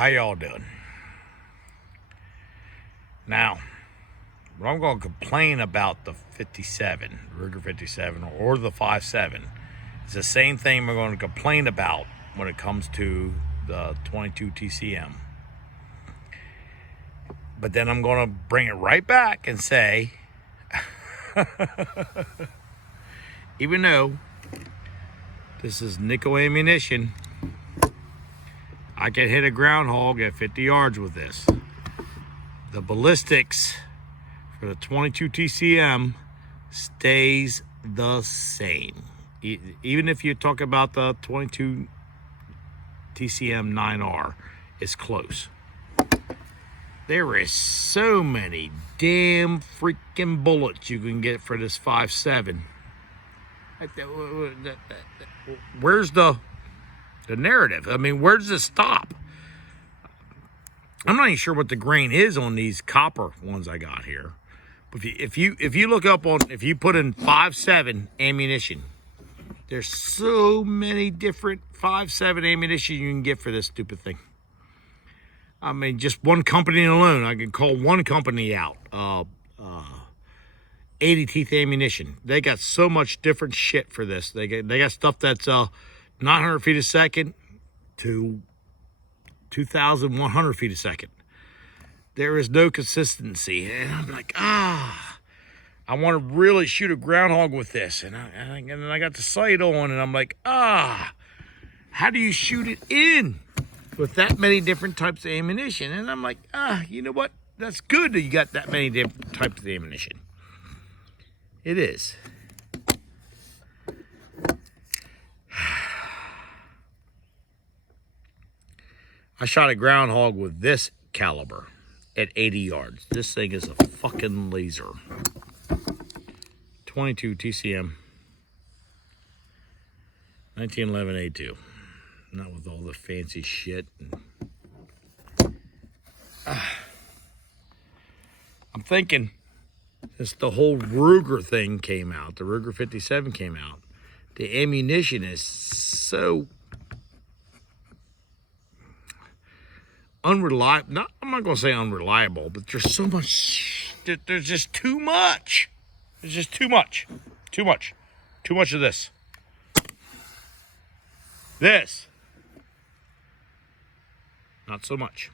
How y'all doing? Now, what I'm going to complain about the 57, Ruger 57, or the 57, it's the same thing we're going to complain about when it comes to the 22 TCM. But then I'm going to bring it right back and say, even though this is nickel ammunition, I can hit a groundhog at 50 yards with this. The ballistics for the 22 TCM stays the same. Even if you talk about the 22 TCM 9R, it's close. There is so many damn freaking bullets you can get for this 5.7. Where's the narrative? I mean, where does it stop? I'm not even sure what the grain is on these copper ones I got here. But if you look up on, if you put in 5.7 ammunition, there's so many different 5.7 ammunition you can get for this stupid thing. I mean, just one company alone, I can call one company out. 80 Teeth Ammunition. They got so much different shit for this. They got stuff that's 900 feet a second to 2,100 feet a second. There is no consistency. And I'm like, I want to really shoot a groundhog with this. And then I got the sight on, and I'm like, how do you shoot it in with that many different types of ammunition? And I'm like, you know what? That's good that you got that many different types of ammunition. It is. I shot a groundhog with this caliber at 80 yards. This thing is a fucking laser. 22 TCM. 1911 A2. Not with all the fancy shit. I'm thinking, since the whole Ruger thing came out, the Ruger 57 came out, the ammunition is so unreliable. I'm not going to say unreliable, but there's so much. There's just too much. There's just too much. Too much. Too much of this. This. Not so much.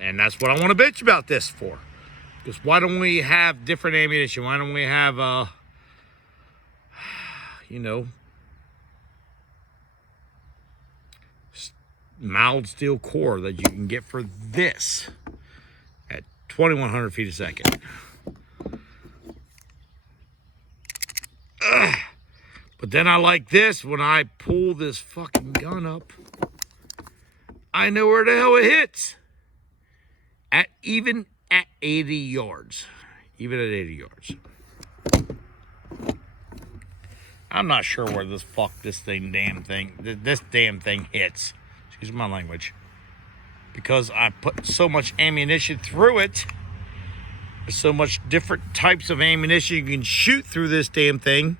And that's what I want to bitch about this for. Because why don't we have different ammunition? Why don't we have, mild steel core that you can get for this at 2,100 feet a second. But then I like this, when I pull this fucking gun up, I know where the hell it hits. Even at 80 yards. Even at 80 yards. I'm not sure where this damn thing hits. Excuse my language. Because I put so much ammunition through it. There's so much different types of ammunition you can shoot through this damn thing.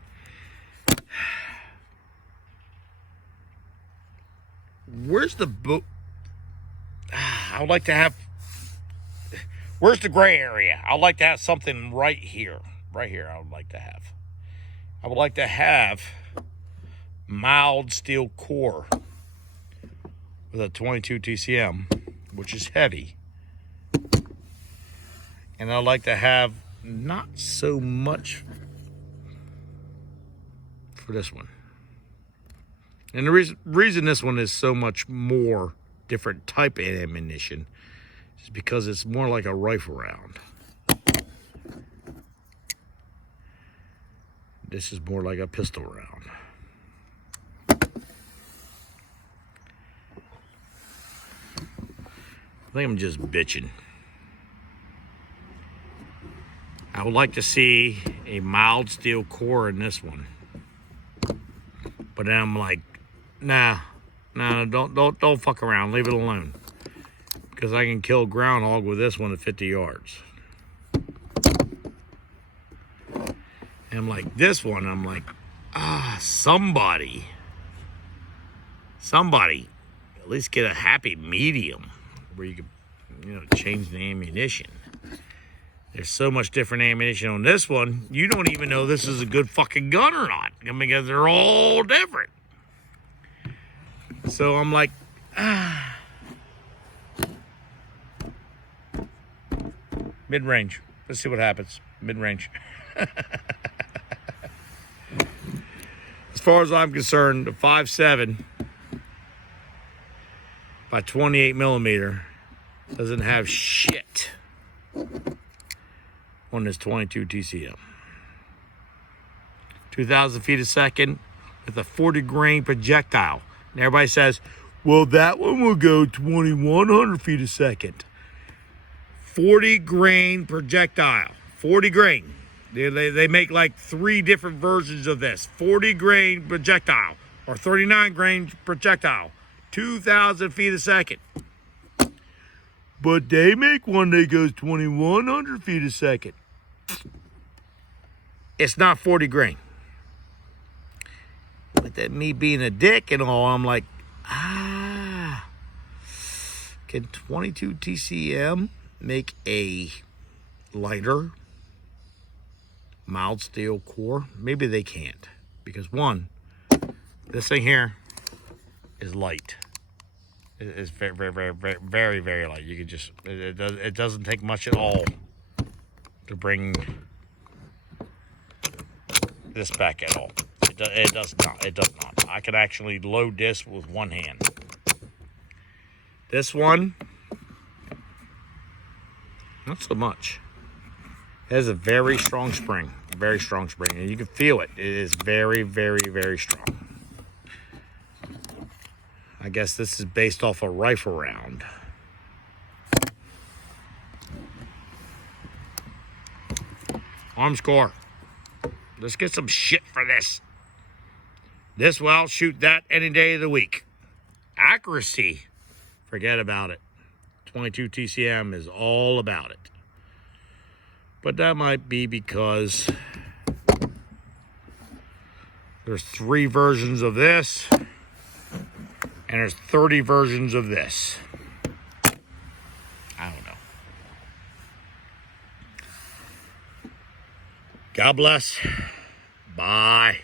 Where's the boat? I would like to have... Where's the gray area? I'd like to have something right here. Right here, I would like to have mild steel core with a 22 TCM, which is heavy. And I'd like to have not so much for this one. And the reason this one is so much more different type of ammunition is because it's more like a rifle round. This is more like a pistol round. I think I'm just bitching. I would like to see a mild steel core in this one. But then I'm like, nah, don't fuck around. Leave it alone. Because I can kill groundhog with this one at 50 yards. And I'm like, this one, I'm like, somebody, at least get a happy medium. where you can, change the ammunition. There's so much different ammunition on this one, you don't even know this is a good fucking gun or not. Because they're all different. So I'm like, mid-range. Let's see what happens. Mid-range. As far as I'm concerned, the 5.7 by 28 millimeter doesn't have shit on this 22 TCM. 2,000 feet a second with a 40 grain projectile. And everybody says, well, that one will go 2,100 feet a second. 40 grain projectile. 40 grain. They make like 3 different versions of this. 40 grain projectile or 39 grain projectile. 2,000 feet a second. But they make one that goes 2,100 feet a second. It's not 40 grain. But that me being a dick and all, I'm like, can 22 TCM make a lighter mild steel core? Maybe they can't, because one, this thing here is light. It's very, very, very, very, very, very light. You can just, it doesn't take much at all to bring this back at all. It does not. It does not. I can actually load this with one hand. This one, not so much. It has a very strong spring. Very strong spring. And you can feel it. It is very, very, very strong. I guess this is based off a rifle round. Arms core. Let's get some shit for this. This will shoot that any day of the week. Accuracy, forget about it. 22 TCM is all about it. But that might be because there's 3 versions of this, and there's 30 versions of this. I don't know. God bless. Bye.